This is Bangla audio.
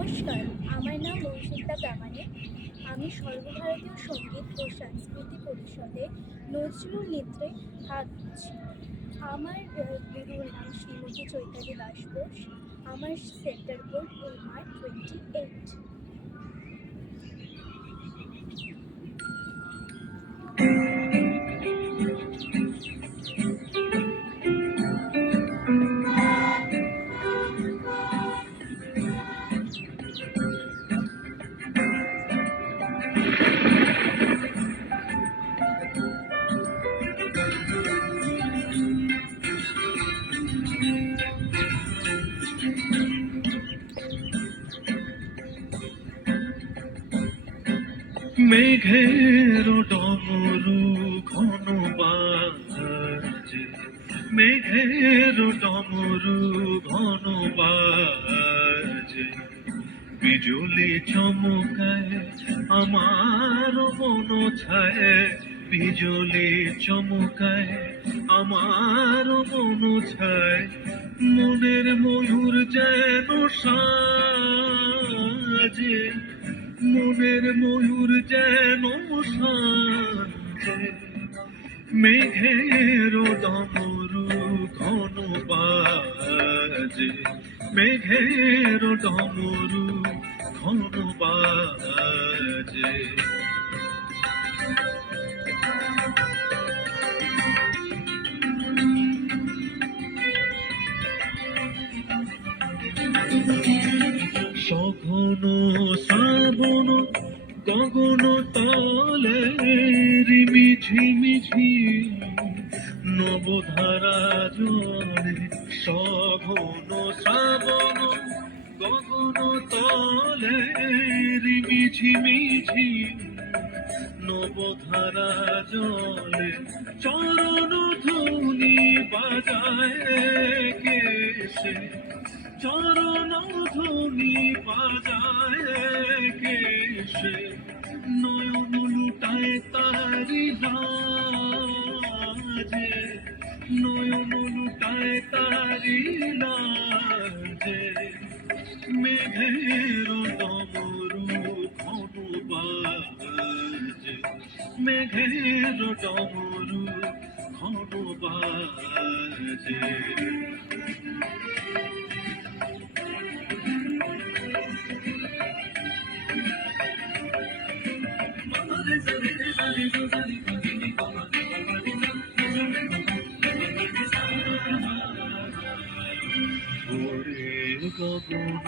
নমস্কার, আমার নাম মৌসুমিতা প্রামাণিক। আমি সর্বভারতীয় সঙ্গীত ও সংস্কৃতি পরিষদে নজরুল নৃত্যে হাত দিচ্ছি। আমার গুরুর নাম শ্রীমতী চৈতালি দাস বোস। আমার সেন্টার কোড MR28। মেঘের ডমরু ঘন বাজে, মেঘের ডমরু ঘন বাজে, বিজুলি চমকায় আমার মন ছায়, বিজুলি চমকায় আমার মন ছায়, মনের ময়ূর যেন সাজে, মনের ময়ূর যেন সাজে, মেঘের ডমরু ঘন বাজে, মেঘের ডমরু ঘন বাজে। সঘন শ্রাবণ গগন তলে রিমিঝিমিঝি নবধারা জলে, সঘন শ্রাবণ গগন তলে রিমিঝিমিঝি নবধারা জলে, চরণ ধ্বনি বাজায় কেশে, চরণ ধ্বনি বাজায় কেশে, নয়ন লুটায় তারি লাজে, নয়ন লুটায় তারি লাজে, মেঘের ডমরু ঘন বাজে, মেঘের ডমরু ঘন বাজে। ওরে গগন